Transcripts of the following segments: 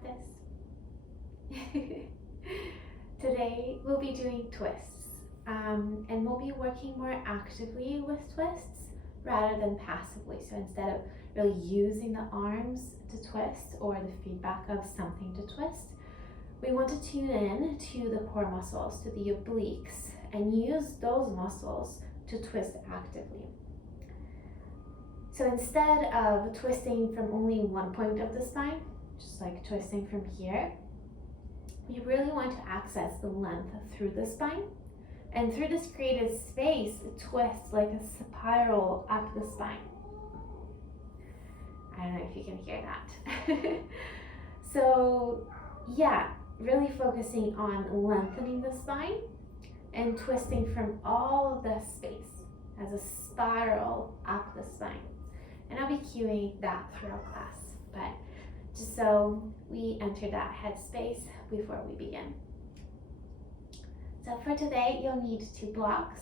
practice. Today we'll be doing twists, and we'll be working more actively with twists rather than passively. So instead of really using the arms to twist or the feedback of something to twist, we want to tune in to the core muscles, to the obliques, and use those muscles to twist actively. So instead of twisting from only one point of the spine, just like twisting from here, we really want to access the length through the spine. And through this created space, twist like a spiral up the spine. I don't know if you can hear that. So yeah, really focusing on lengthening the spine and twisting from all of the space as a spiral up the spine. And I'll be cueing that throughout class, but just so we enter that headspace before we begin. So for today, you'll need 2 blocks,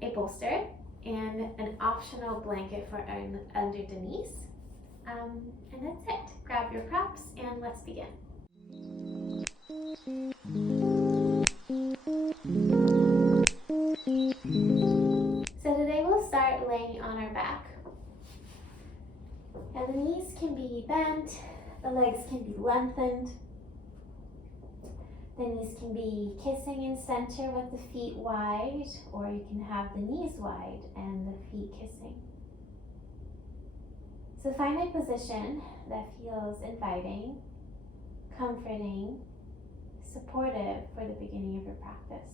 a bolster, and an optional blanket for under the knees. And that's it. Grab your props and let's begin. So today we'll start laying on our back. And the knees can be bent, the legs can be lengthened. The knees can be kissing in center with the feet wide, or you can have the knees wide and the feet kissing. So find a position that feels inviting, comforting, supportive for the beginning of your practice.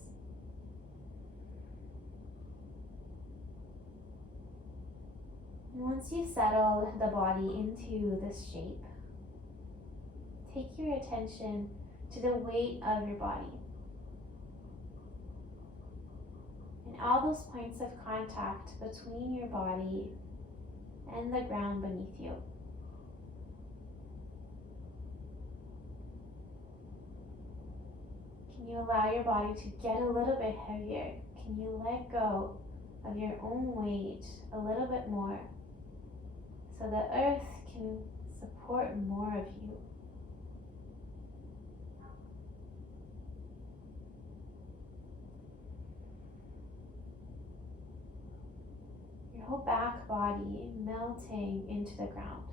And once you've settled the body into this shape, take your attention to the weight of your body and all those points of contact between your body and the ground beneath you. Can you allow your body to get a little bit heavier? Can you let go of your own weight a little bit more so the earth can support more of you? Your whole back body melting into the ground.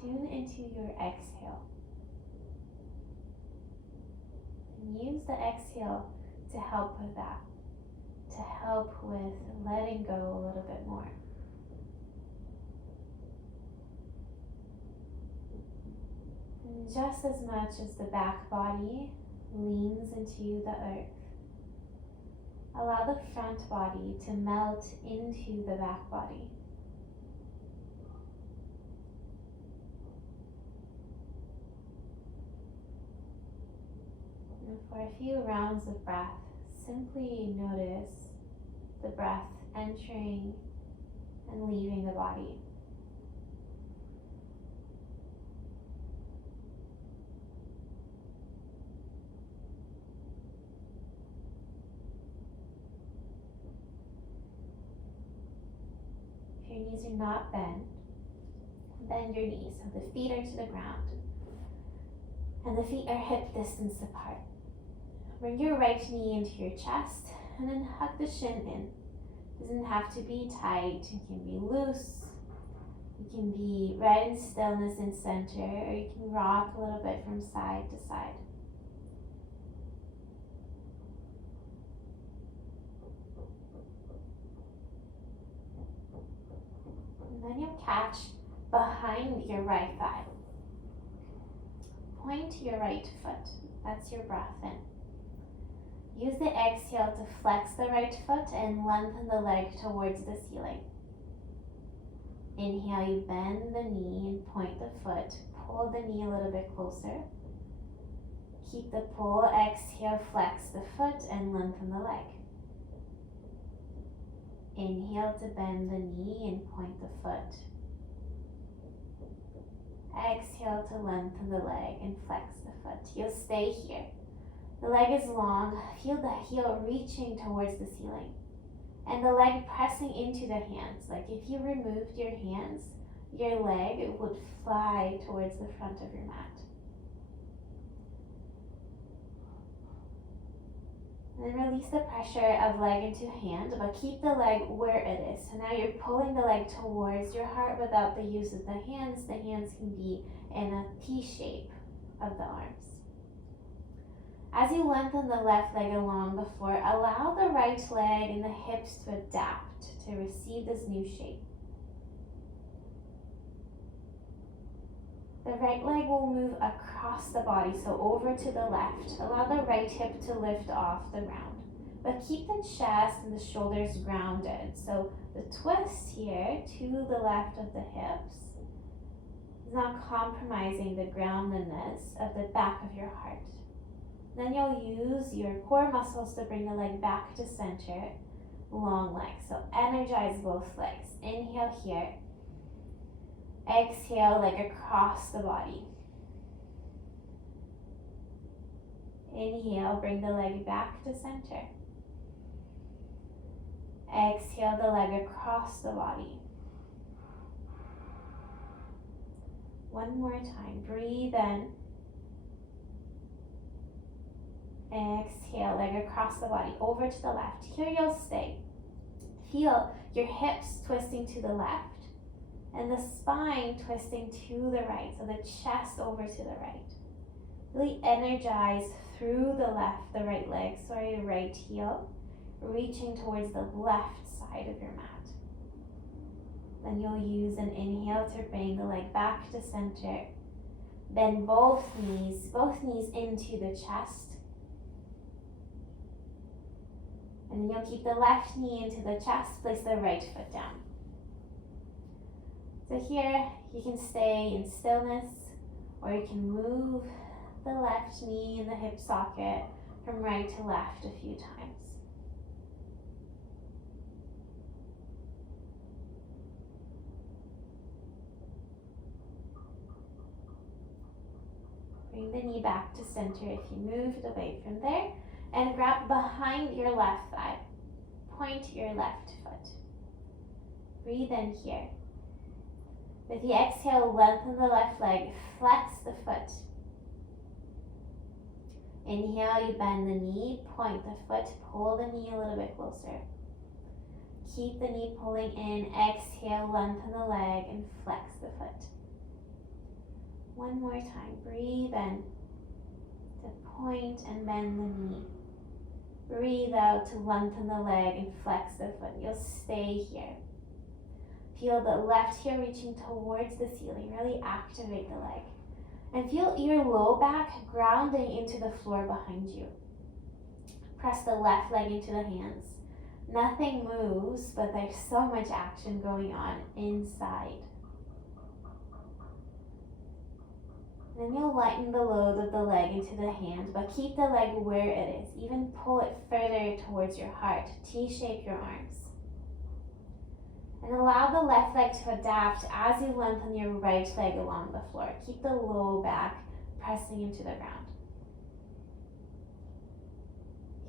Tune into your exhale. And use the exhale to help with that, to help with letting go a little bit more. And just as much as the back body leans into the earth, allow the front body to melt into the back body. And for a few rounds of breath, simply notice the breath entering and leaving the body. If your knees are not bent, bend your knees so the feet are to the ground and the feet are hip distance apart. Bring your right knee into your chest and then hug the shin in. Doesn't have to be tight, it can be loose. You can be right in stillness in center, or you can rock a little bit from side to side. And then you'll catch behind your right thigh. Point your right foot. That's your breath in. Use the exhale to flex the right foot and lengthen the leg towards the ceiling. Inhale, you bend the knee and point the foot. Pull the knee a little bit closer. Keep the pull. Exhale, flex the foot and lengthen the leg. Inhale to bend the knee and point the foot. Exhale to lengthen the leg and flex the foot. You'll stay here. The leg is long. Feel the heel reaching towards the ceiling and the leg pressing into the hands. Like if you removed your hands, your leg would fly towards the front of your mat. And then release the pressure of leg into hand, but keep the leg where it is. So now you're pulling the leg towards your heart without the use of the hands. The hands can be in a T shape of the arms. As you lengthen the left leg along the floor, allow the right leg and the hips to adapt to receive this new shape. The right leg will move across the body, so over to the left. Allow the right hip to lift off the ground, but keep the chest and the shoulders grounded. So the twist here to the left of the hips is not compromising the groundedness of the back of your heart. Then you'll use your core muscles to bring the leg back to center, long legs. So energize both legs. Inhale here. Exhale, leg across the body. Inhale, bring the leg back to center. Exhale the leg across the body. One more time. Breathe in. Exhale, leg across the body, over to the left. Here you'll stay. Feel your hips twisting to the left and the spine twisting to the right, so the chest over to the right. Really energize through the right leg, the right heel, reaching towards the left side of your mat. Then you'll use an inhale to bring the leg back to center. Bend both knees into the chest. And then you'll keep the left knee into the chest, place the right foot down. So here, you can stay in stillness, or you can move the left knee in the hip socket from right to left a few times. Bring the knee back to center if you moved away from there, and grab behind your left thigh. Point your left foot. Breathe in here. With the exhale, lengthen the left leg, flex the foot. Inhale, you bend the knee, point the foot, pull the knee a little bit closer. Keep the knee pulling in, exhale, lengthen the leg, and flex the foot. One more time, breathe in to point and bend the knee. Breathe out to lengthen the leg and flex the foot. You'll stay here. Feel the left heel reaching towards the ceiling. Really activate the leg. And feel your low back grounding into the floor behind you. Press the left leg into the hands. Nothing moves, but there's so much action going on inside. Then you'll lighten the load of the leg into the hand, but keep the leg where it is. Even pull it further towards your heart. T-shape your arms. And allow the left leg to adapt as you lengthen your right leg along the floor. Keep the low back pressing into the ground.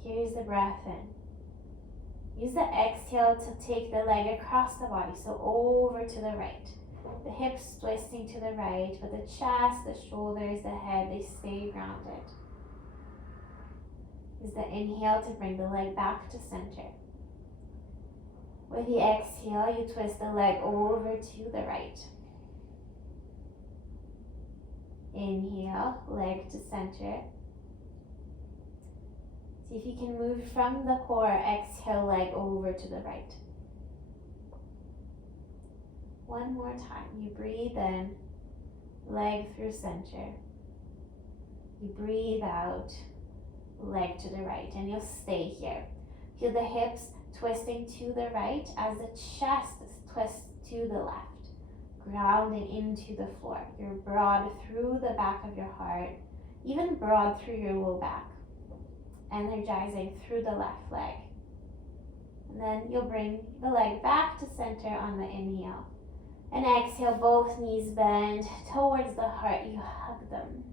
Here's the breath in. Use the exhale to take the leg across the body, so over to the right. The hips twisting to the right, but the chest, the shoulders, the head, they stay grounded. Use the inhale to bring the leg back to center. With the exhale, you twist the leg over to the right. Inhale, leg to center. See if you can move from the core, exhale, leg over to the right. One more time. You breathe in, leg through center. You breathe out, leg to the right, and you'll stay here. Feel the hips twisting to the right as the chest twists to the left, grounding into the floor. You're broad through the back of your heart, even broad through your low back, energizing through the left leg. And then you'll bring the leg back to center on the inhale. And exhale, both knees bend towards the heart. You hug them.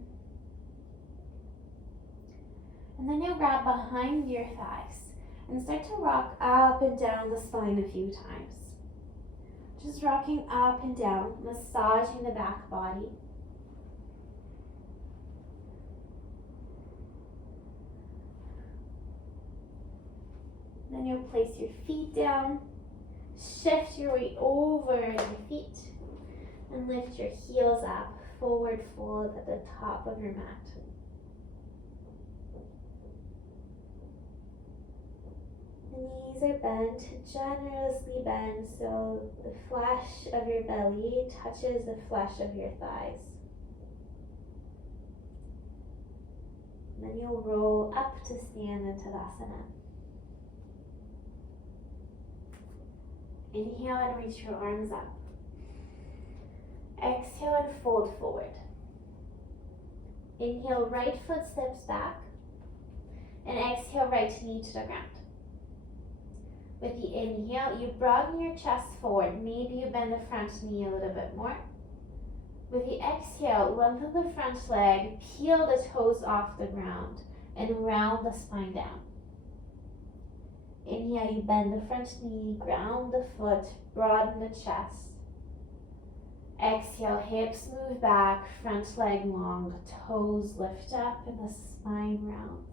And then you'll grab behind your thighs and start to rock up and down the spine a few times. Just rocking up and down, massaging the back body. Then you'll place your feet down, shift your weight over your feet, and lift your heels up, forward fold at the top of your mat. The knees are bent, generously bent, so the flesh of your belly touches the flesh of your thighs. And then you'll roll up to stand in Tadasana. Inhale and reach your arms up. Exhale and fold forward. Inhale, right foot steps back. And exhale, right knee to the ground. With the inhale, you broaden your chest forward. Maybe you bend the front knee a little bit more. With the exhale, lengthen the front leg, peel the toes off the ground, and round the spine down. Inhale, you bend the front knee, ground the foot, broaden the chest. Exhale, hips move back, front leg long, toes lift up, and the spine rounds.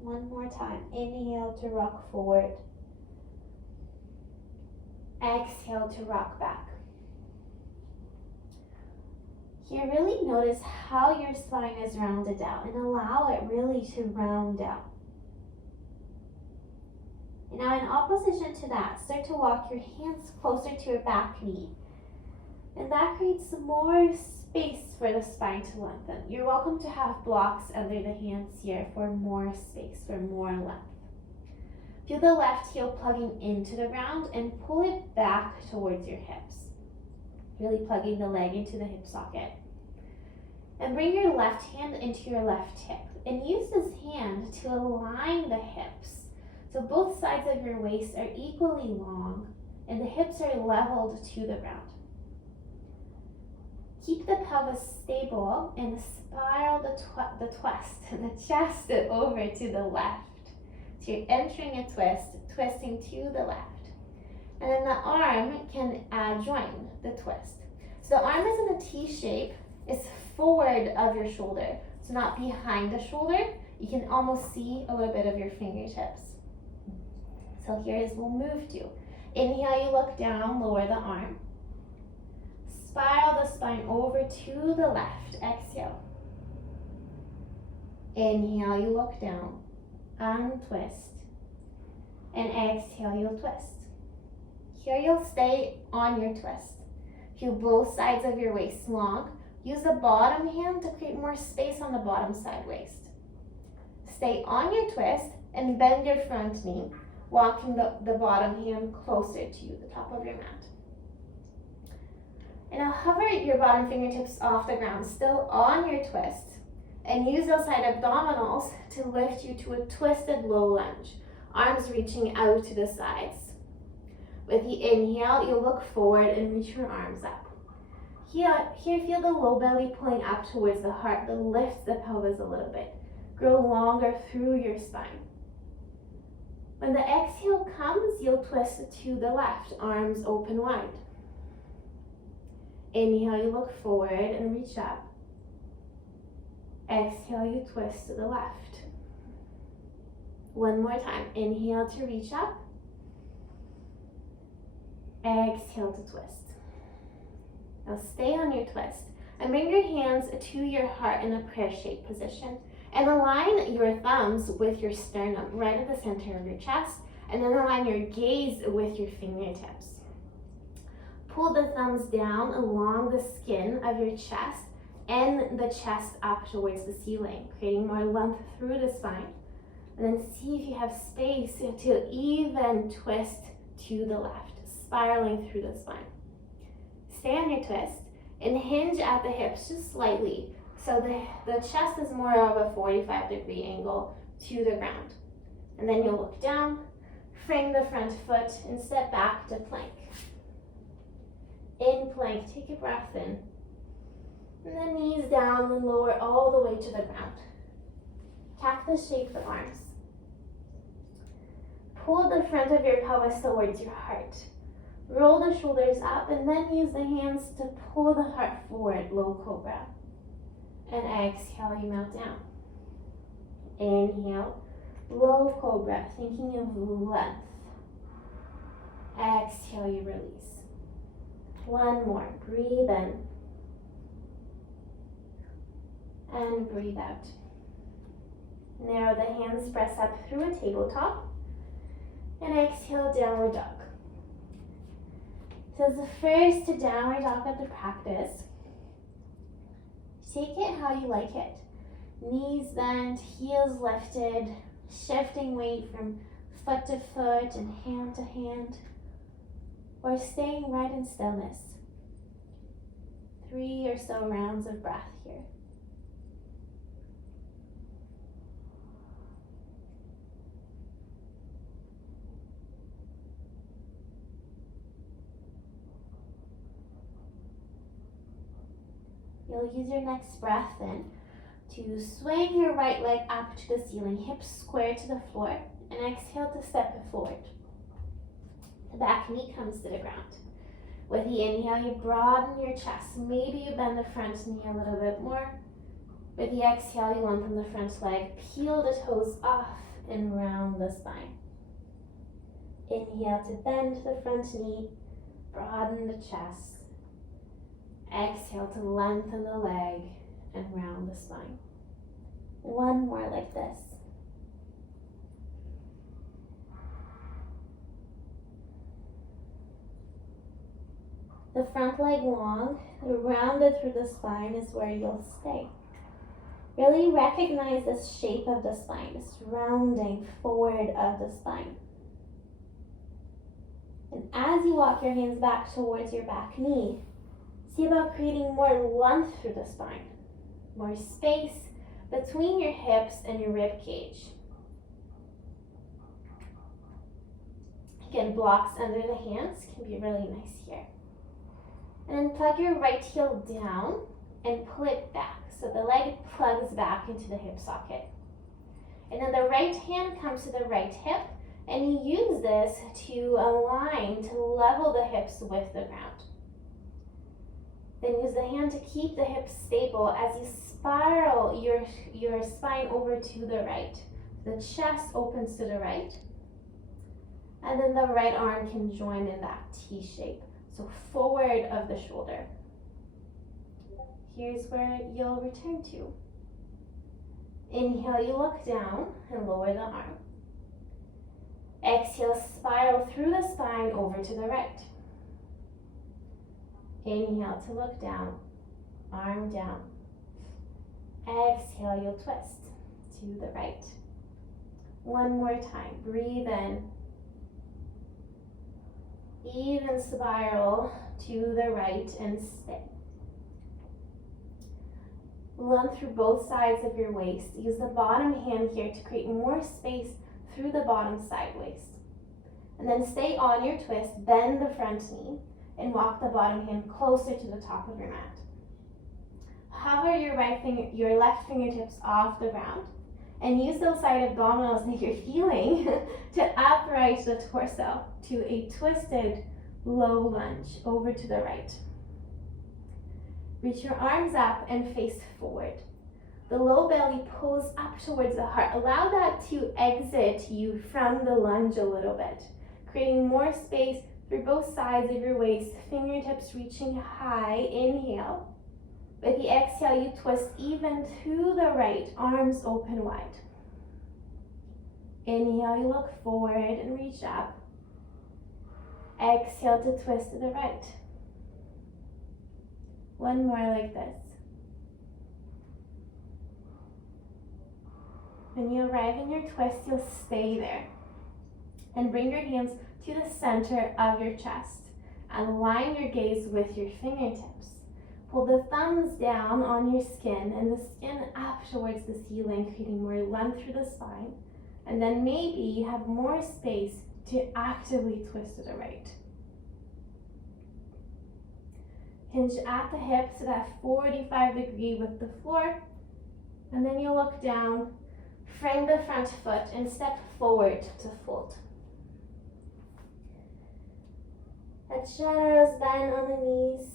One more time. Inhale to rock forward. Exhale to rock back. Here, really notice how your spine is rounded down and allow it really to round down. And now in opposition to that, start to walk your hands closer to your back knee. And that creates some more space for the spine to lengthen. You're welcome to have blocks under the hands here for more space, for more length. Feel the left heel plugging into the ground and pull it back towards your hips. Really plugging the leg into the hip socket. And bring your left hand into your left hip. And use this hand to align the hips. So both sides of your waist are equally long and the hips are leveled to the ground. Keep the pelvis stable and spiral the chest over to the left. So you're entering a twist, twisting to the left. And then the arm can join the twist. So the arm is in a T shape, it's forward of your shoulder. So not behind the shoulder. You can almost see a little bit of your fingertips. So here is we'll move to. Inhale, you look down, lower the arm. Spiral the spine over to the left. Exhale. Inhale, you look down, untwist. And exhale, you'll twist. Here you'll stay on your twist. Feel both sides of your waist long. Use the bottom hand to create more space on the bottom side waist. Stay on your twist and bend your front knee, walking the bottom hand closer to the top of your mat. And now hover your bottom fingertips off the ground, still on your twist, and use those side abdominals to lift you to a twisted low lunge, arms reaching out to the sides. With the inhale, you look forward and reach your arms up. Here feel the low belly pulling up towards the heart that lifts the pelvis a little bit. Grow longer through your spine. When the exhale comes, you'll twist to the left, arms open wide. Inhale, you look forward and reach up. Exhale, you twist to the left. One more time. Inhale to reach up. Exhale to twist. Now stay on your twist and bring your hands to your heart in a prayer shape position. And align your thumbs with your sternum right at the center of your chest, and then align your gaze with your fingertips. Pull the thumbs down along the skin of your chest and the chest up towards the ceiling, creating more length through the spine. And then see if you have space to even twist to the left, spiraling through the spine. Stay on your twist and hinge at the hips just slightly. So the chest is more of a 45-degree angle to the ground. And then you'll look down, frame the front foot, and step back to plank. In plank, take a breath in. And then knees down and lower all the way to the ground. Cactus shape the arms. Pull the front of your pelvis towards your heart. Roll the shoulders up and then use the hands to pull the heart forward, low cobra. And exhale, you melt down. Inhale, low cobra, thinking of length. Exhale, you release. One more, breathe in. And breathe out. Narrow the hands, press up through a tabletop. And exhale, downward dog. So as the first downward dog of the practice, take it how you like it. Knees bent, heels lifted, shifting weight from foot to foot and hand to hand, or staying right in stillness. 3 or so rounds of breath here. You'll use your next breath then to swing your right leg up to the ceiling, hips square to the floor, and exhale to step it forward. The back knee comes to the ground. With the inhale, you broaden your chest. Maybe you bend the front knee a little bit more. With the exhale, you lengthen the front leg, peel the toes off, and round the spine. Inhale to bend the front knee, broaden the chest. Exhale to lengthen the leg and round the spine. One more like this. The front leg long, rounded through the spine is where you'll stay. Really recognize this shape of the spine, this rounding forward of the spine. And as you walk your hands back towards your back knee, see about creating more length through the spine, more space between your hips and your rib cage. Again, blocks under the hands can be really nice here. And then plug your right heel down and pull it back. So the leg plugs back into the hip socket. And then the right hand comes to the right hip, and you use this to align, to level the hips with the ground. Then use the hand to keep the hips stable as you spiral your spine over to the right. The chest opens to the right. And then the right arm can join in that T shape. So forward of the shoulder. Here's where you'll return to. Inhale, you look down and lower the arm. Exhale, spiral through the spine over to the right. Inhale to look down, arm down. Exhale, you'll twist to the right. One more time, breathe in. Even spiral to the right and stay. Run through both sides of your waist. Use the bottom hand here to create more space through the bottom side waist. And then stay on your twist, bend the front knee, and walk the bottom hand closer to the top of your mat. Hover your left fingertips off the ground, and use those side abdominals that you're feeling to upright the torso to a twisted low lunge over to the right. Reach your arms up and face forward. The low belly pulls up towards the heart. Allow that to exit you from the lunge a little bit, creating more space through both sides of your waist, fingertips reaching high. Inhale. With the exhale, you twist even to the right, arms open wide. Inhale, you look forward and reach up. Exhale to twist to the right. One more like this. When you arrive in your twist, you'll stay there. And bring your hands to the center of your chest. And align your gaze with your fingertips. Pull the thumbs down on your skin and the skin up towards the ceiling, creating more length through the spine. And then maybe you have more space to actively twist to the right. Hinge at the hips to that 45 degree with the floor. And then you look down, frame the front foot, and step forward to fold. A generous bend on the knees,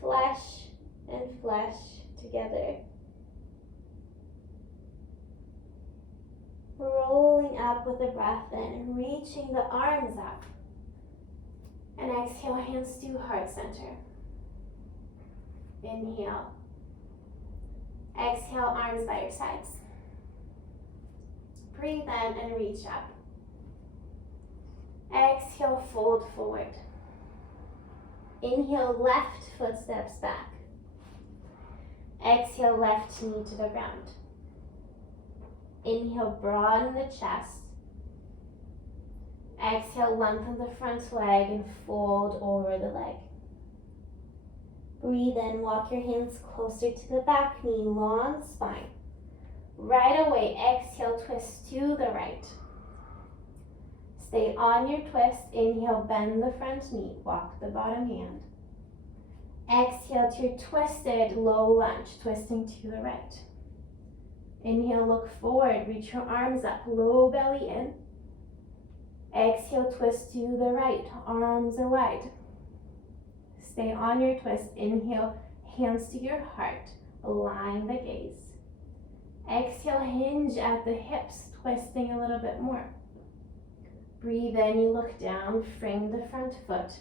flesh and flesh together. Rolling up with the breath in, reaching the arms up. And exhale, hands to heart center. Inhale. Exhale, arms by your sides. Breathe in and reach up. Exhale, fold forward. Inhale, left foot steps back. Exhale, left knee to the ground. Inhale, broaden the chest. Exhale, lengthen the front leg and fold over the leg. Breathe in, walk your hands closer to the back knee, long spine. Right away, exhale, twist to the right. Stay on your twist. Inhale, bend the front knee, walk the bottom hand. Exhale to your twisted low lunge, twisting to the right. Inhale, look forward, reach your arms up, low belly in. Exhale, twist to the right, arms are wide. Stay on your twist. Inhale, hands to your heart, align the gaze. Exhale, hinge at the hips, twisting a little bit more. Breathe in, you look down, frame the front foot.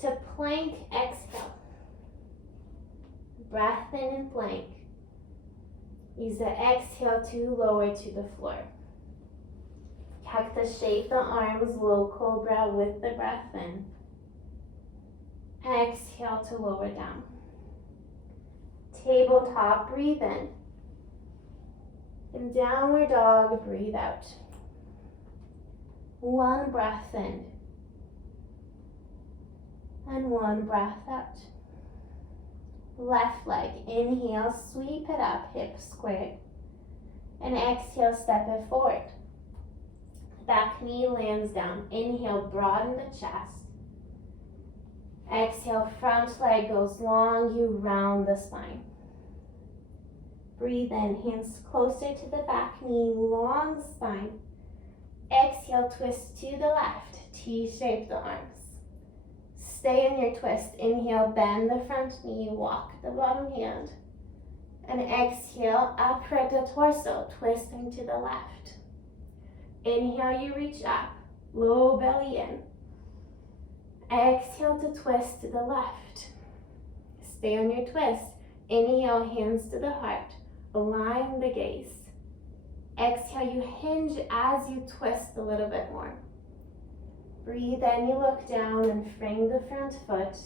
To plank, exhale. Breath in and plank. Use the exhale to lower to the floor. Cactus shape the arms, low cobra with the breath in. Exhale to lower down. Tabletop, breathe in. In downward dog, breathe out. One breath in. And one breath out. Left leg, inhale, sweep it up, hips squared. And exhale, step it forward. Back knee lands down. Inhale, broaden the chest. Exhale, front leg goes long, you round the spine. Breathe in, hands closer to the back knee, long spine. Exhale, twist to the left, T-shape the arms. Stay in your twist. Inhale, bend the front knee, walk the bottom hand. And exhale, upright the torso, twisting to the left. Inhale, you reach up, low belly in. Exhale to twist to the left. Stay on your twist. Inhale, hands to the heart, align the gaze. Exhale, you hinge as you twist a little bit more. Breathe in, you look down and frame the front foot.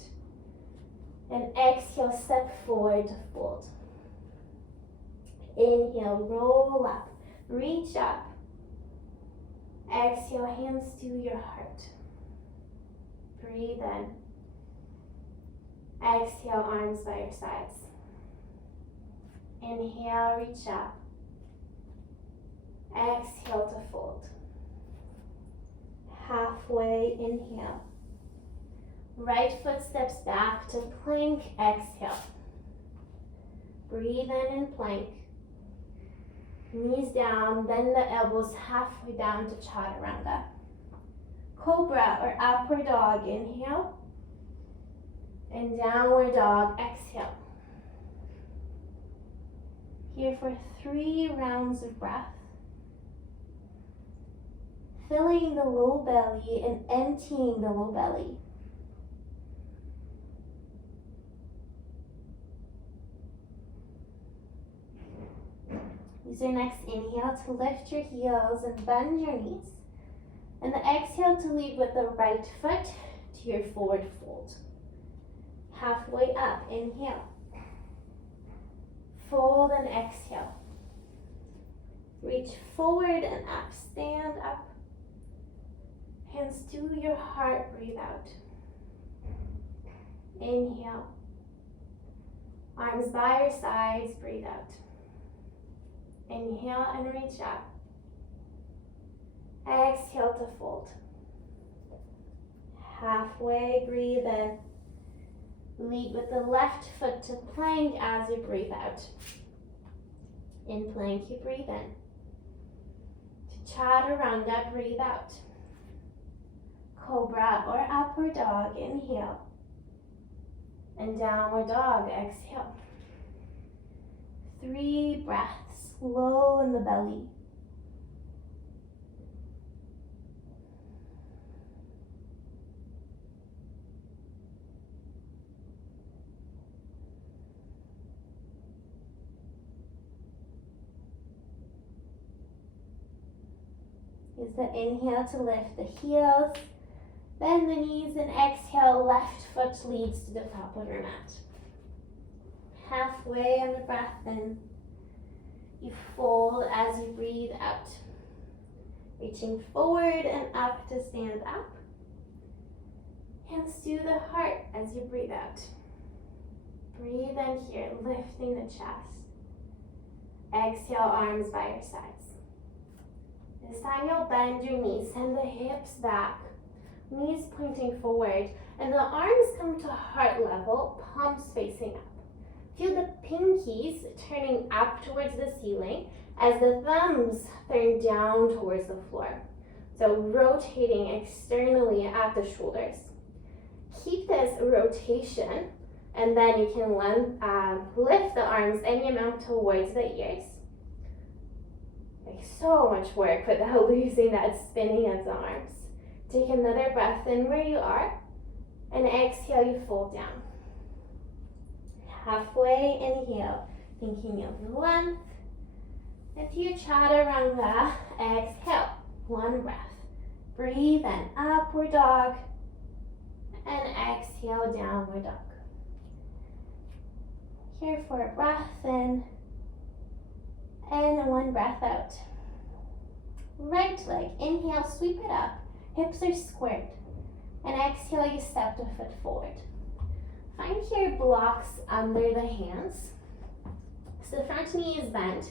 And exhale, step forward to fold. Inhale, roll up, reach up. Exhale, hands to your heart. Breathe in. Exhale, arms by your sides. Inhale, reach up. Exhale to fold. Halfway, inhale. Right foot steps back to plank, exhale. Breathe in and plank. Knees down, bend the elbows halfway down to chaturanga. Cobra or upward dog, inhale. And downward dog, exhale. Here for 3 rounds of breath. Filling the low belly and emptying the low belly. Use your next inhale to lift your heels and bend your knees. And the exhale to lead with the right foot to your forward fold. Halfway up, inhale. Fold and exhale. Reach forward and up, stand up. Hands to your heart, breathe out. Inhale. Arms by your sides, breathe out. Inhale and reach up. Exhale to fold. Halfway, breathe in. Lead with the left foot to plank as you breathe out. In plank, you breathe in. To chaturanga, breathe out. Cobra or upward dog, inhale. And downward dog, exhale. 3 breaths, low in the belly. Use the inhale to lift the heels, bend the knees, and exhale, left foot leads to the top of your mat. Halfway on the breath in, you fold as you breathe out. Reaching forward and up to stand up. Hands to the heart as you breathe out. Breathe in here, lifting the chest. Exhale, arms by your sides. This time you'll bend your knees, send the hips back, knees pointing forward, and the arms come to heart level, palms facing up. Feel the pinkies turning up towards the ceiling as the thumbs turn down towards the floor. So rotating externally at the shoulders. Keep this rotation, and then you can lift the arms any amount towards the ears. Like so much work without losing that spinning of the arms. Take another breath in where you are, and exhale, you fold down. Halfway, inhale, thinking of the length. If you chaturanga, exhale, 1 breath. Breathe in, upward dog, and exhale, downward dog. Here for a breath in, and 1 breath out. Right leg, inhale, sweep it up, hips are squared, and exhale, you step the foot forward. Find here blocks under the hands. So the front knee is bent,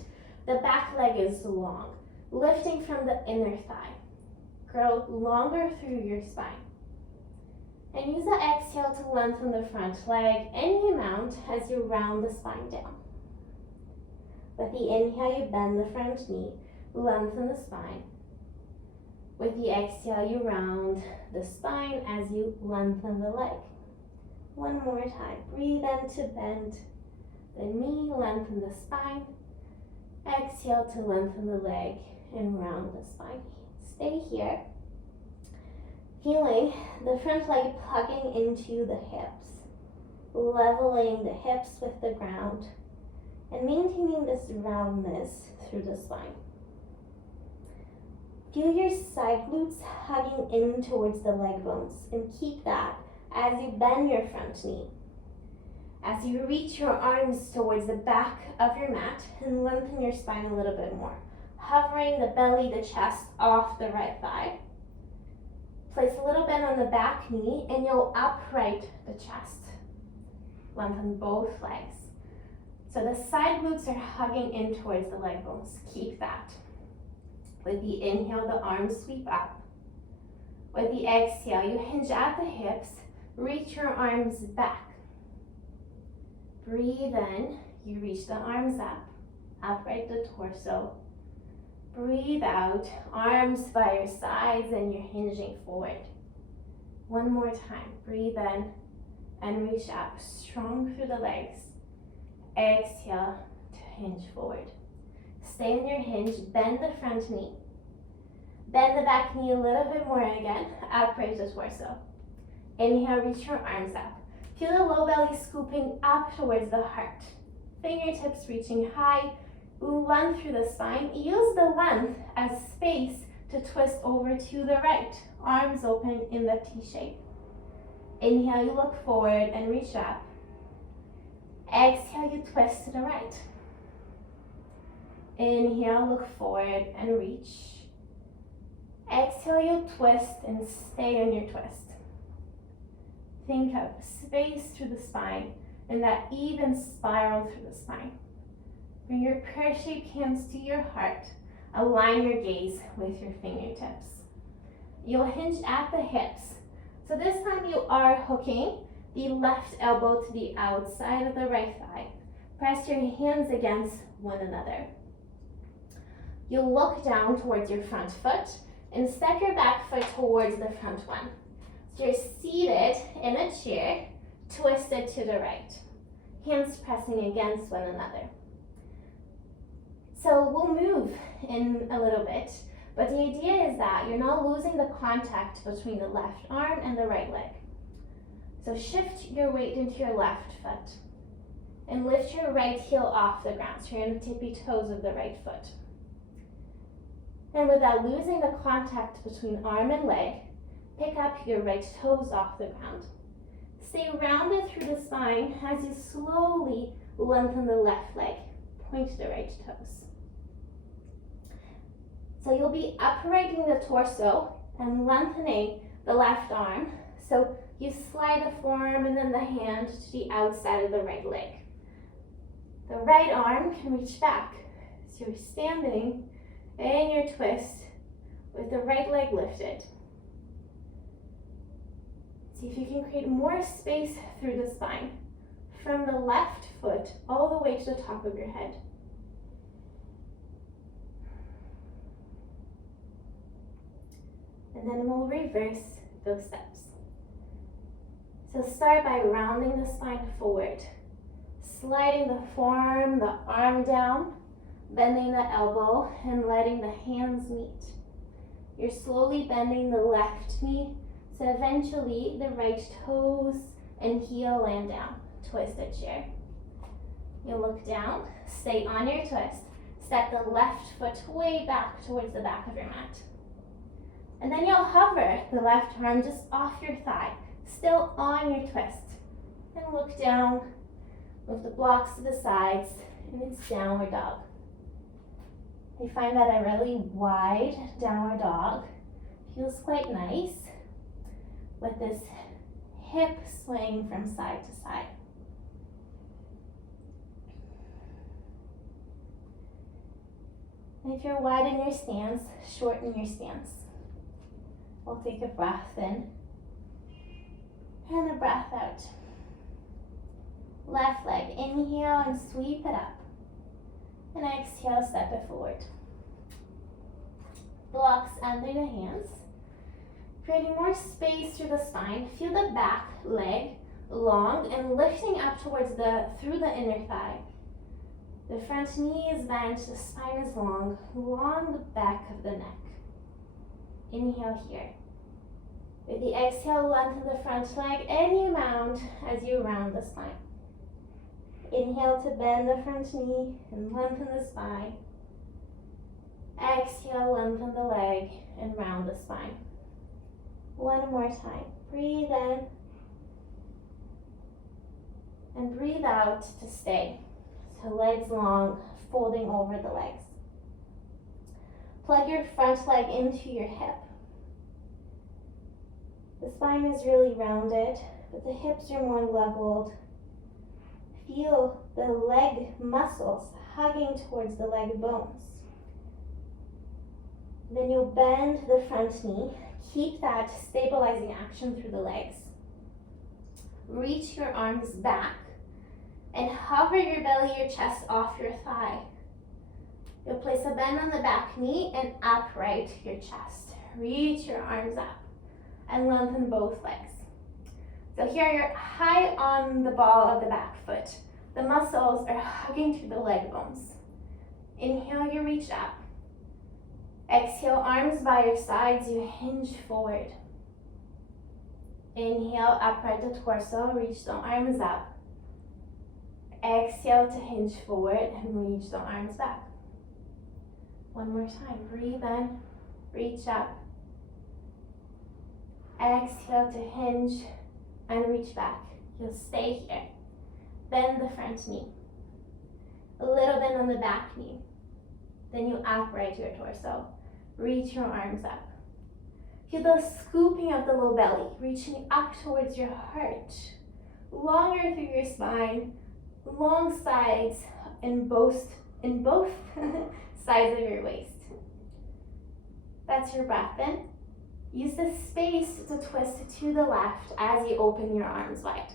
the back leg is long, lifting from the inner thigh. Grow longer through your spine. And use the exhale to lengthen the front leg any amount as you round the spine down. With the inhale, you bend the front knee, lengthen the spine. With the exhale, you round the spine as you lengthen the leg. 1 more time. Breathe in to bend the knee, lengthen the spine. Exhale to lengthen the leg and round the spine. Stay here. Feeling the front leg plugging into the hips, leveling the hips with the ground, and maintaining this roundness through the spine. Feel your side glutes hugging in towards the leg bones, and keep that as you bend your front knee. As you reach your arms towards the back of your mat and lengthen your spine a little bit more, hovering the belly, the chest off the right thigh. Place a little bend on the back knee and you'll upright the chest. Lengthen both legs. So the side glutes are hugging in towards the leg bones. Keep that. With the inhale, the arms sweep up. With the exhale, you hinge at the hips, reach your arms back. Breathe in, you reach the arms up, upright the torso. Breathe out, arms by your sides and you're hinging forward. 1 more time, breathe in and reach up, strong through the legs. Exhale to hinge forward. Stay on your hinge, bend the front knee. Bend the back knee a little bit more again, upright the torso. Inhale, reach your arms up. Feel the low belly scooping up towards the heart. Fingertips reaching high, length through the spine. Use the length as space to twist over to the right. Arms open in the T shape. Inhale, you look forward and reach up. Exhale, you twist to the right. Inhale, look forward and reach. Exhale, you twist and stay on your twist. Think of space through the spine and that even spiral through the spine. Bring your pear-shaped hands to your heart. Align your gaze with your fingertips. You'll hinge at the hips. So this time you are hooking the left elbow to the outside of the right thigh. Press your hands against one another. You'll look down towards your front foot and step your back foot towards the front one. So you're seated in a chair, twisted to the right, hands pressing against one another. So we'll move in a little bit, but the idea is that you're not losing the contact between the left arm and the right leg. So shift your weight into your left foot and lift your right heel off the ground. So you're on the tippy toes of the right foot. And without losing the contact between arm and leg, pick up your right toes off the ground. Stay rounded through the spine as you slowly lengthen the left leg. Point the right toes. So you'll be uprighting the torso and lengthening the left arm. So you slide the forearm and then the hand to the outside of the right leg. The right arm can reach back. So you're standing in your twist with the right leg lifted. See if you can create more space through the spine from the left foot all the way to the top of your head. And then we'll reverse those steps. So start by rounding the spine forward, sliding the forearm, the arm down, bending the elbow, and letting the hands meet. You're slowly bending the left knee, so eventually the right toes and heel land down. Twisted chair. You'll look down, stay on your twist, step the left foot way back towards the back of your mat. And then you'll hover the left arm just off your thigh, still on your twist. And look down, move the blocks to the sides, and it's downward dog. You find that a really wide downward dog feels quite nice with this hip swing from side to side. And if you're wide in your stance, shorten your stance. We'll take a breath in and a breath out. Left leg, inhale and sweep it up. And exhale, step it forward. Blocks under the hands. Creating more space through the spine. Feel the back leg long and lifting up towards through the inner thigh. The front knee is bent, the spine is long, along the back of the neck. Inhale here. With the exhale, lengthen the front leg any amount as you round the spine. Inhale to bend the front knee and lengthen the spine. Exhale, lengthen the leg and round the spine. One more time. Breathe in and breathe out to stay. So legs long, folding over the legs. Plug your front leg into your hip. The spine is really rounded, but the hips are more leveled. Feel the leg muscles hugging towards the leg bones. Then you'll bend the front knee. Keep that stabilizing action through the legs. Reach your arms back and hover your belly, your chest off your thigh. You'll place a bend on the back knee and upright your chest. Reach your arms up and lengthen both legs. So here you're high on the ball of the back foot. The muscles are hugging through the leg bones. Inhale, you reach up. Exhale, arms by your sides, you hinge forward. Inhale, upright the torso, reach the arms up. Exhale to hinge forward and reach the arms back. One more time, breathe in, reach up. Exhale to hinge and reach back. You'll stay here. Bend the front knee. A little bend on the back knee. Then you upright your torso. Reach your arms up. Feel the scooping of the low belly, reaching up towards your heart. Longer through your spine, long sides in both sides of your waist. That's your breath in. Use the space to twist to the left as you open your arms wide.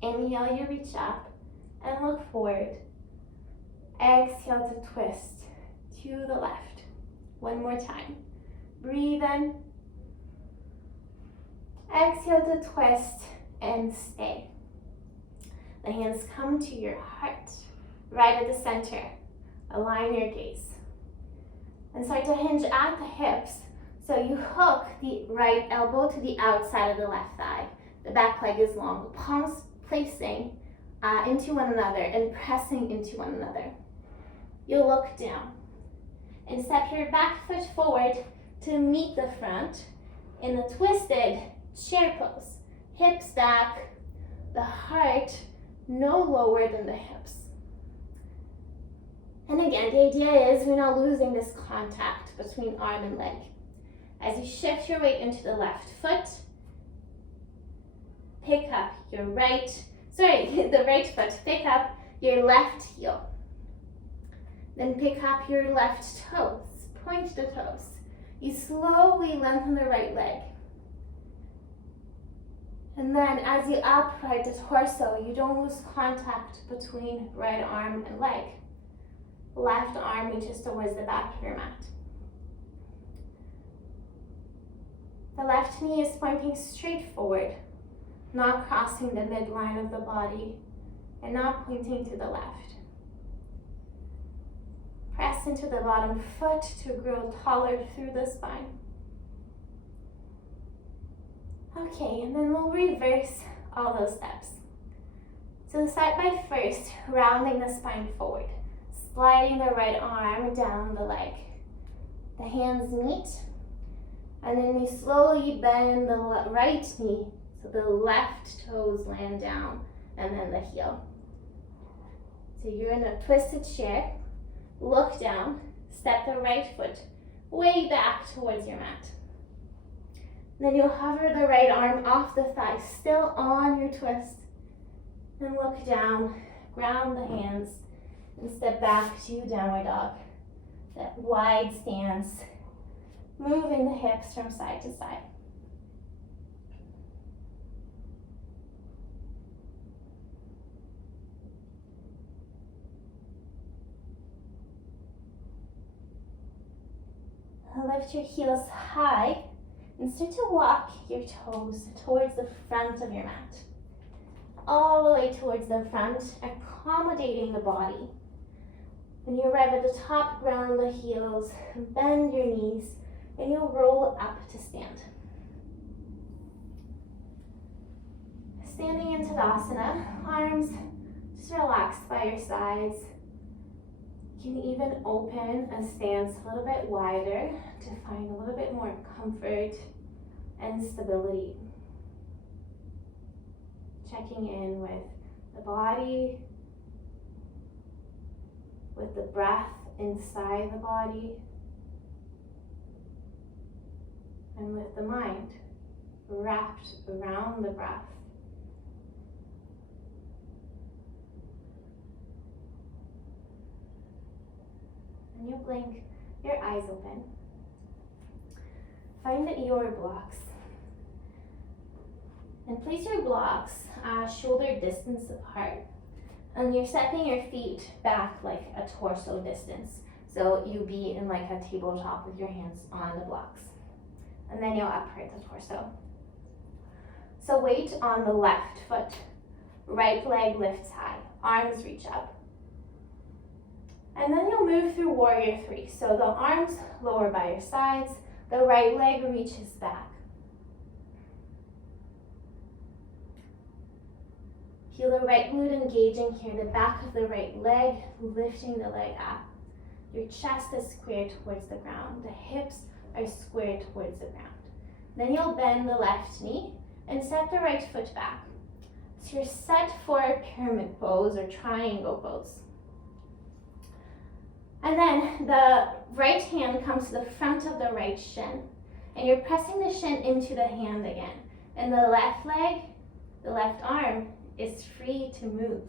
Inhale, you reach up and look forward. Exhale to twist to the left. One more time. Breathe in. Exhale to twist and stay. The hands come to your heart, right at the center. Align your gaze. And start to hinge at the hips. So you hook the right elbow to the outside of the left thigh. The back leg is long. The palms placing into one another and pressing into one another. You'll look down and step your back foot forward to meet the front in the twisted chair pose. Hips back, the heart no lower than the hips. And again, the idea is we're not losing this contact between arm and leg. As you shift your weight into the left foot, pick up your the right foot, pick up your left heel. Then pick up your left toes, point the toes. You slowly lengthen the right leg. And then as you upright the torso, you don't lose contact between right arm and leg. Left arm reaches towards the back of your mat. The left knee is pointing straight forward, not crossing the midline of the body and not pointing to the left. Press into the bottom foot to grow taller through the spine. Okay, and then we'll reverse all those steps. So start by first rounding the spine forward, sliding the right arm down the leg. The hands meet, and then you slowly bend the right knee so the left toes land down, and then the heel. So you're in a twisted chair, look down, step the right foot way back towards your mat. Then you'll hover the right arm off the thigh, still on your twist. And look down, ground the hands, and step back to downward dog. That wide stance, moving the hips from side to side. Lift your heels high and start to walk your toes towards the front of your mat. All the way towards the front, accommodating the body. When you arrive at the top, ground the heels, bend your knees, and you'll roll up to stand. Standing in Tadasana, arms just relaxed by your sides. You can even open a stance a little bit wider to find a little bit more comfort and stability. Checking in with the body, with the breath inside the body, and with the mind wrapped around the breath. And you blink your eyes open. Find your blocks. And place your blocks shoulder distance apart. And you're stepping your feet back like a torso distance. So you'll be in like a tabletop with your hands on the blocks. And then you'll upright the torso. So weight on the left foot. Right leg lifts high. Arms reach up. And then you'll move through warrior three. So the arms lower by your sides. The right leg reaches back. Feel the right glute engaging here, the back of the right leg, lifting the leg up. Your chest is squared towards the ground. The hips are squared towards the ground. Then you'll bend the left knee and step the right foot back. So you're set for a pyramid pose or triangle pose. And then the right hand comes to the front of the right shin. And you're pressing the shin into the hand again. And the left leg, the left arm, is free to move.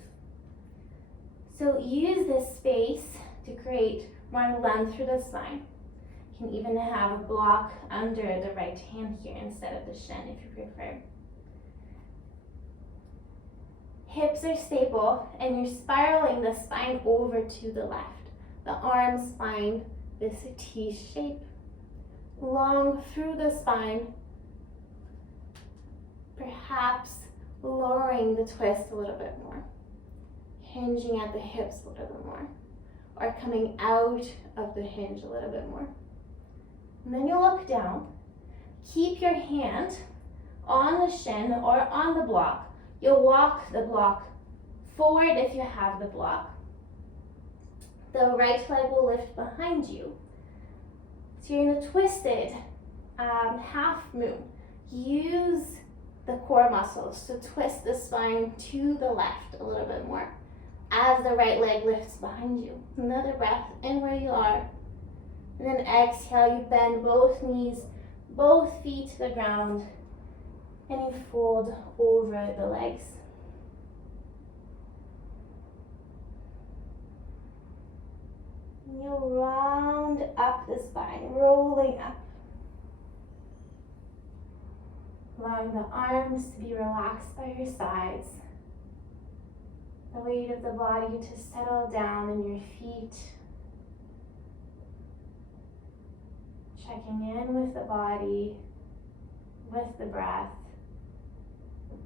So use this space to create more length through the spine. You can even have a block under the right hand here instead of the shin if you prefer. Hips are stable and you're spiraling the spine over to the left. The arms find this T shape, long through the spine, Perhaps lowering the twist a little bit more, hinging at the hips a little bit more, or coming out of the hinge a little bit more. And then you look down. Keep your hand on the shin or on the block. You'll walk the block forward if you have the block. The right leg will lift behind you. So you're in a twisted half moon. Use the core muscles to twist the spine to the left a little bit more as the right leg lifts behind you. Another breath in where you are. And then exhale, you bend both knees, both feet to the ground, and you fold over the legs. And you round up the spine, rolling up. Allowing the arms to be relaxed by your sides. The weight of the body to settle down in your feet. Checking in with the body, with the breath,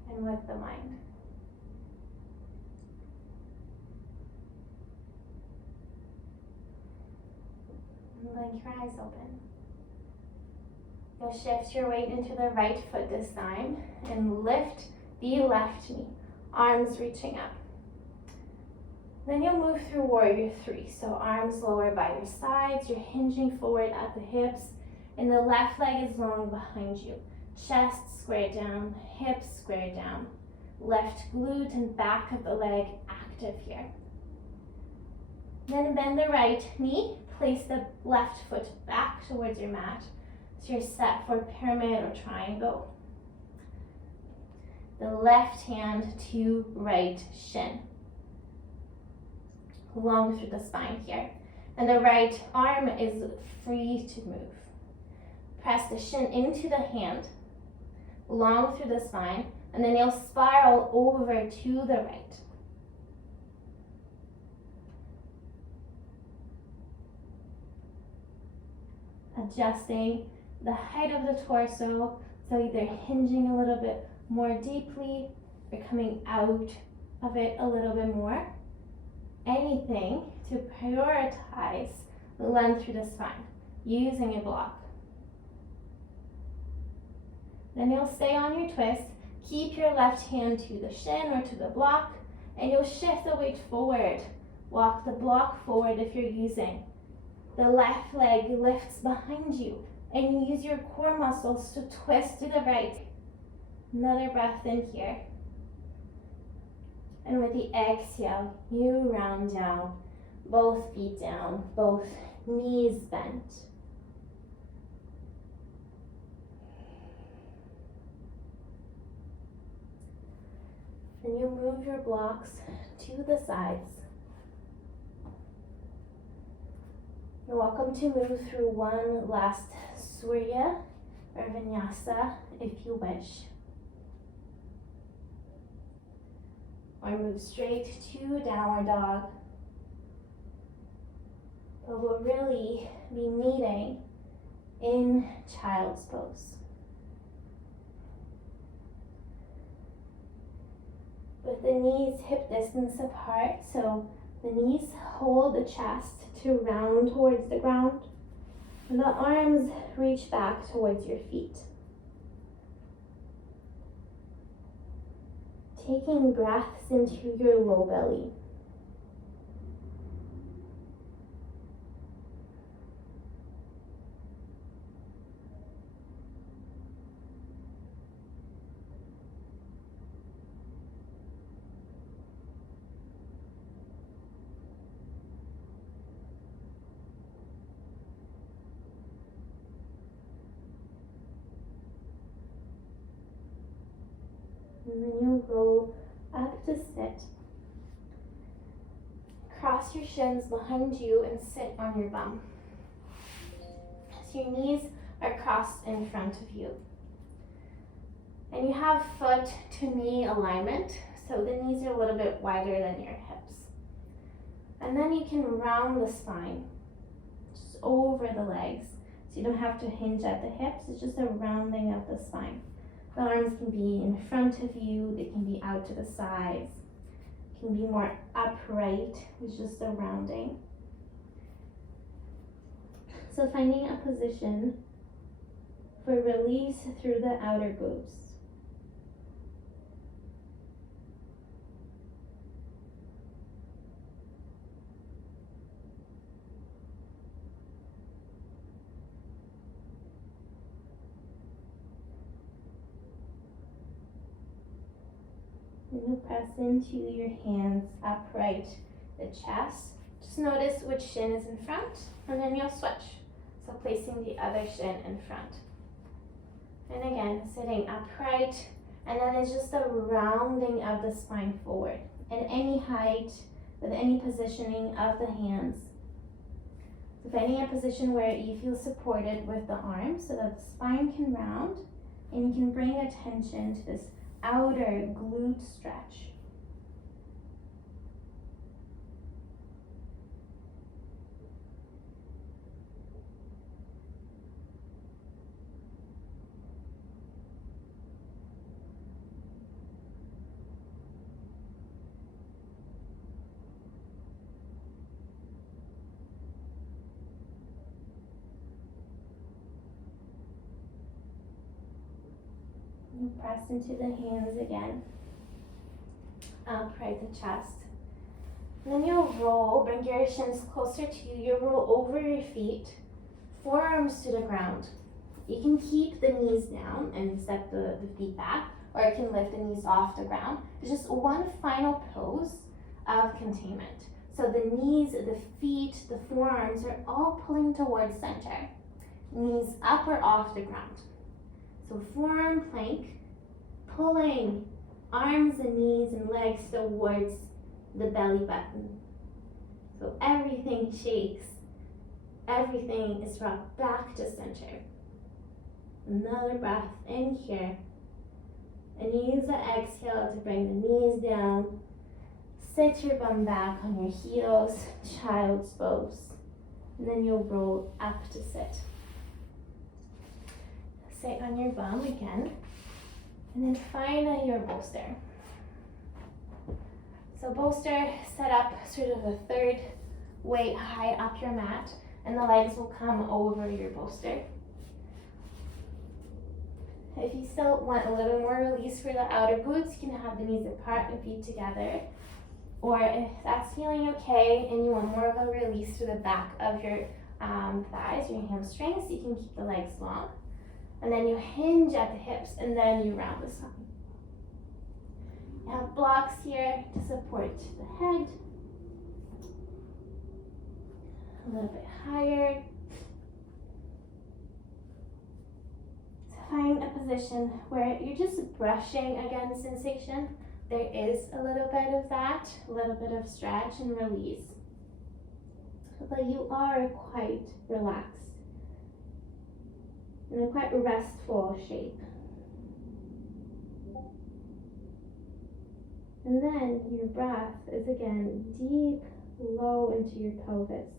and with the mind. And blink your eyes open. You'll shift your weight into the right foot this time and lift the left knee, arms reaching up. Then you'll move through warrior three. So arms lower by your sides, you're hinging forward at the hips, and the left leg is long behind you. Chest square down, hips square down. Left glute and back of the leg active here. Then bend the right knee, place the left foot back towards your mat. So you're set for pyramid or triangle. The left hand to right shin. Long through the spine here. And the right arm is free to move. Press the shin into the hand, long through the spine, and then you'll spiral over to the right. Adjusting the height of the torso, so either hinging a little bit more deeply or coming out of it a little bit more. Anything to prioritize the length through the spine, using a block. Then you'll stay on your twist, keep your left hand to the shin or to the block, and you'll shift the weight forward. Walk the block forward if you're using. The left leg lifts behind you, and you use your core muscles to twist to the right. Another breath in here. And with the exhale, you round down, both feet down, both knees bent. And you move your blocks to the sides. You're welcome to move through one last Surya or Vinyasa if you wish. Or move straight to downward dog. But we'll really be meeting in child's pose. With the knees hip distance apart, so the knees hold the chest to round towards the ground, and the arms reach back towards your feet. Taking breaths into your low belly. And then you'll roll up to sit. Cross your shins behind you and sit on your bum. So your knees are crossed in front of you. And you have foot to knee alignment, so the knees are a little bit wider than your hips. And then you can round the spine, just over the legs. So you don't have to hinge at the hips, it's just a rounding of the spine. The arms can be in front of you, they can be out to the sides, can be more upright with just a rounding. So finding a position for release through the outer glutes. And you'll press into your hands upright, the chest. Just notice which shin is in front, and then you'll switch. So placing the other shin in front. And again, sitting upright, and then it's just a rounding of the spine forward at any height with any positioning of the hands. So finding a position where you feel supported with the arms so that the spine can round, and you can bring attention to this outer glute stretch. You press into the hands again. Upright the chest. And then you'll roll, bring your shins closer to you. You'll roll over your feet, forearms to the ground. You can keep the knees down and step the feet back, or you can lift the knees off the ground. It's just one final pose of containment. So the knees, the feet, the forearms are all pulling towards center. Knees up or off the ground. So forearm plank, pulling arms and knees and legs towards the belly button. So everything shakes. Everything is brought back to center. Another breath in here. And use the exhale to bring the knees down. Sit your bum back on your heels, child's pose. And then you'll roll up to sit. Sit on your bum again, and then find your bolster. So bolster, set up sort of a third weight high up your mat, and the legs will come over your bolster. If you still want a little more release for the outer glutes, you can have the knees apart and feet together. Or if that's feeling okay and you want more of a release to the back of your thighs, your hamstrings, you can keep the legs long. And then you hinge at the hips, and then you round the spine. You have blocks here to support the head. A little bit higher. So find a position where you're just brushing against sensation. There is a little bit of that, a little bit of stretch and release. But you are quite relaxed. In a quite restful shape. And then your breath is again deep, low into your pelvis.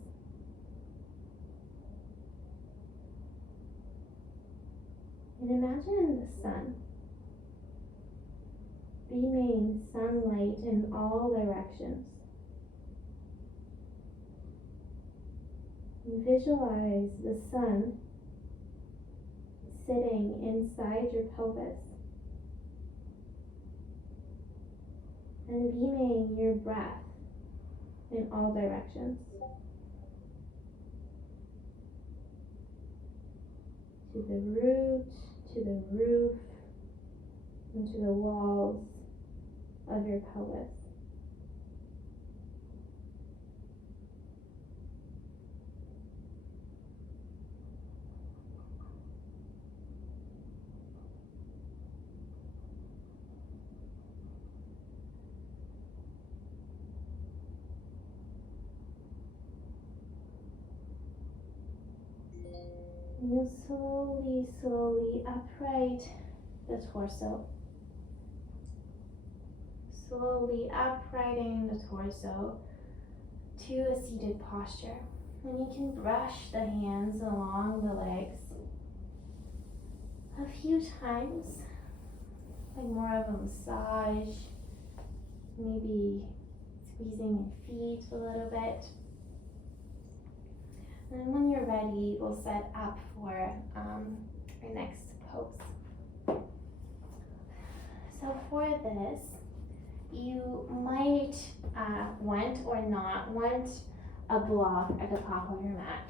And imagine the sun, beaming sunlight in all directions. And visualize the sun sitting inside your pelvis and beaming your breath in all directions. To the root, to the roof, and to the walls of your pelvis. And you'll slowly upright the torso. Slowly uprighting the torso to a seated posture. And you can brush the hands along the legs a few times. like more of a massage, maybe squeezing your feet a little bit. And then when you're ready, we'll set up for our next pose. So for this, you might want or not want a block at the top of your mat.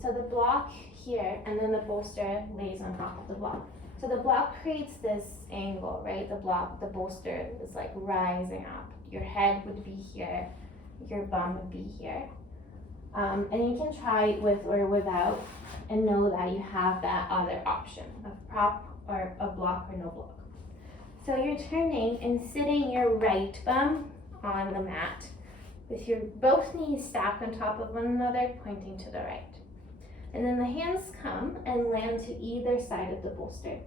So the block here, and then the bolster lays on top of the block. So the block creates this angle, right? The bolster is like rising up. Your head would be here, your bum would be here. And you can try it with or without and know that you have that other option of prop or a block or no block. So you're turning and sitting your right bum on the mat with your both knees stacked on top of one another, pointing to the right. And then the hands come and land to either side of the bolster.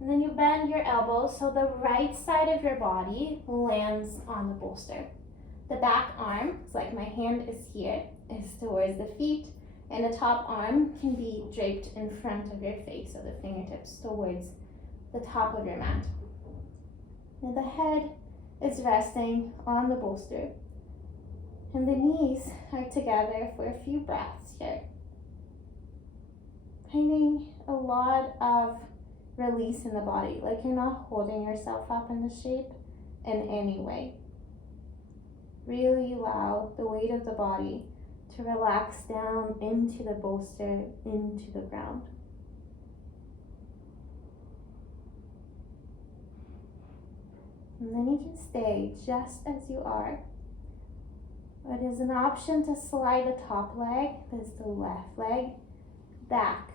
And then you bend your elbows so the right side of your body lands on the bolster. The back arm, it's like my hand is here, is towards the feet, and the top arm can be draped in front of your face, so the fingertips towards the top of your mat. And the head is resting on the bolster, and the knees are together for a few breaths here. Finding a lot of release in the body, like you're not holding yourself up in the shape in any way. Really allow the weight of the body to relax down into the bolster, into the ground. And then you can stay just as you are. It is an option to slide the top leg, that is the left leg, back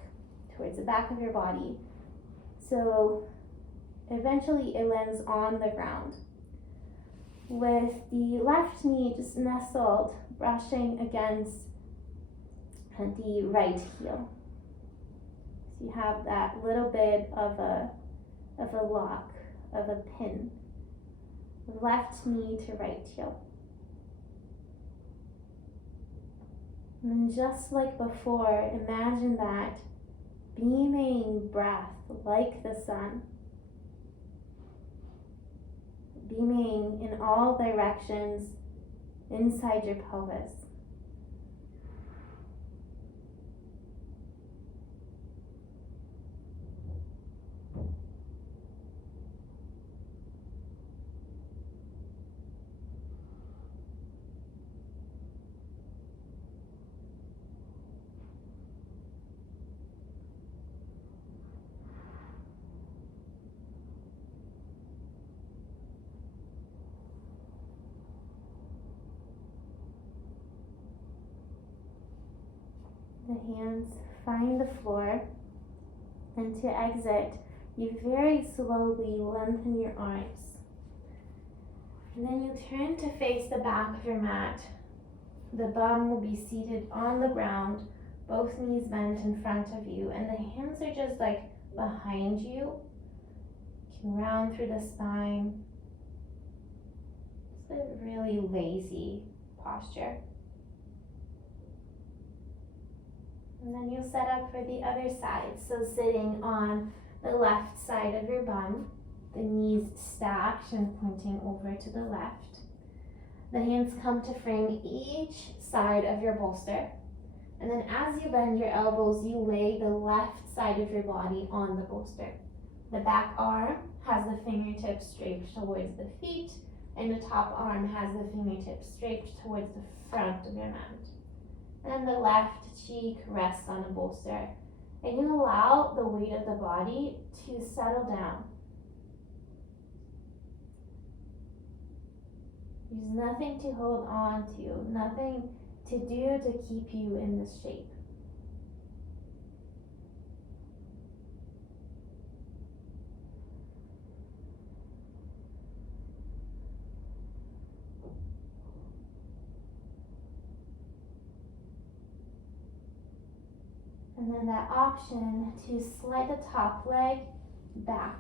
towards the back of your body. So eventually it lands on the ground, with the left knee just nestled, brushing against the right heel. So you have that little bit of a lock, of a pin, left knee to right heel. And then just like before, imagine that beaming breath like the sun, beaming in all directions inside your pelvis. The hands find the floor, and to exit, you very slowly lengthen your arms. And then you turn to face the back of your mat. The bum will be seated on the ground, both knees bent in front of you, and the hands are just like behind you. You can round through the spine. It's a really lazy posture. And then you'll set up for the other side. So sitting on the left side of your bum, the knees stacked and pointing over to the left. The hands come to frame each side of your bolster. And then as you bend your elbows, you lay the left side of your body on the bolster. The back arm has the fingertips draped towards the feet, and the top arm has the fingertips draped towards the front of your mat. And the left cheek rests on the bolster. And you allow the weight of the body to settle down. There's nothing to hold on to, nothing to do to keep you in this shape. And then that option to slide the top leg back.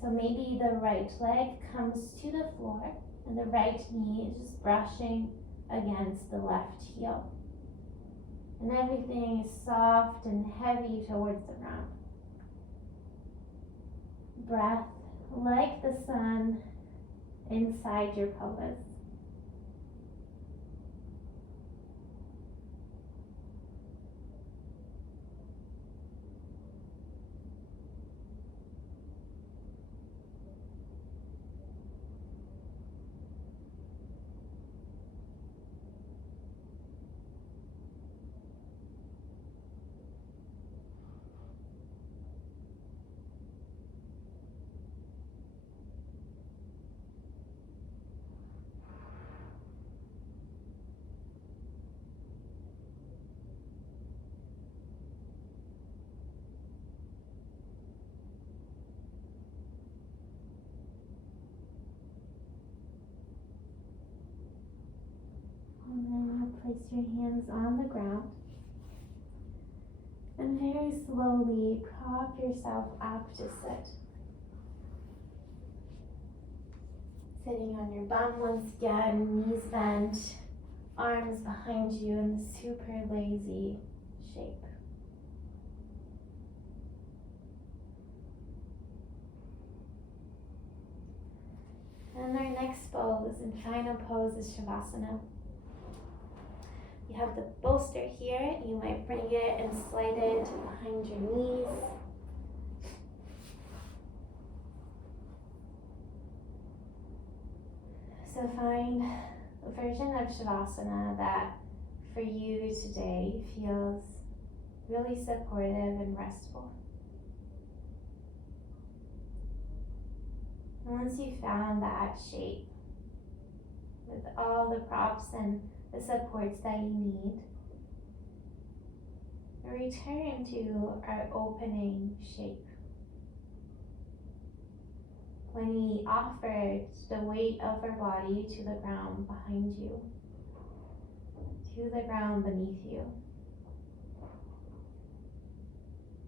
So maybe the right leg comes to the floor and the right knee is just brushing against the left heel. And everything is soft and heavy towards the ground. breath like the sun inside your pelvis. And then you place your hands on the ground and very slowly prop yourself up to sit. Sitting on your bum once again, knees bent, arms behind you in the super lazy shape. And our next pose and final pose is Shavasana. You have the bolster here. You might bring it and slide it behind your knees. So find a version of Shavasana that for you today feels really supportive and restful. And once you've found that shape with all the props and the supports that you need, return to our opening shape. When we offer the weight of our body to the ground behind you, to the ground beneath you.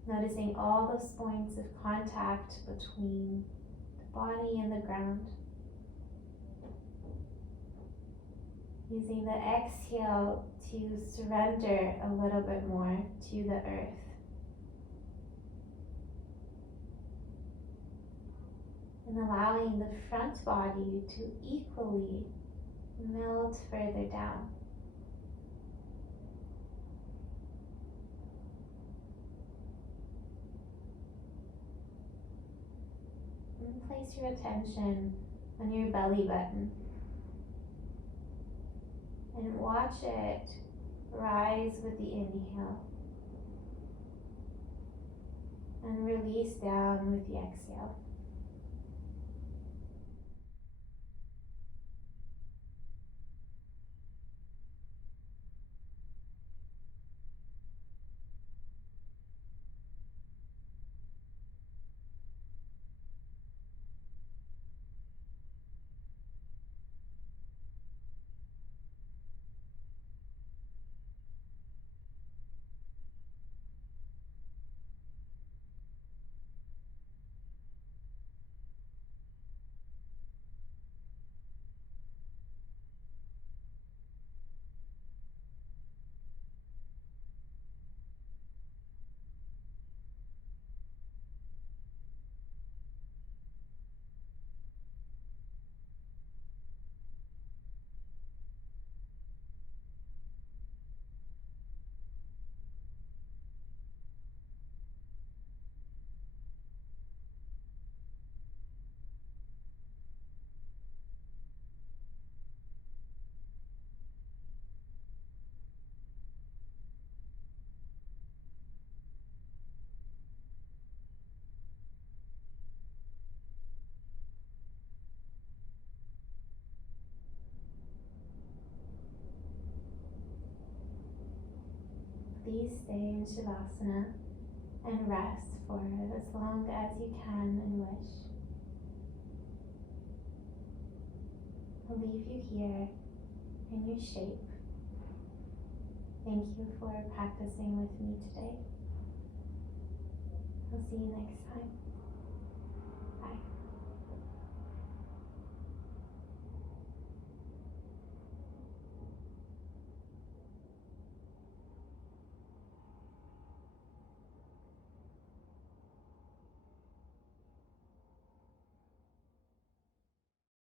Noticing all those points of contact between the body and the ground. Using the exhale to surrender a little bit more to the earth. And allowing the front body to equally melt further down. And place your attention on your belly button. And watch it rise with the inhale. And release down with the exhale. Please stay in Shavasana and rest for as long as you can and wish. I'll leave you here in your shape. Thank you for practicing with me today. I'll see you next time.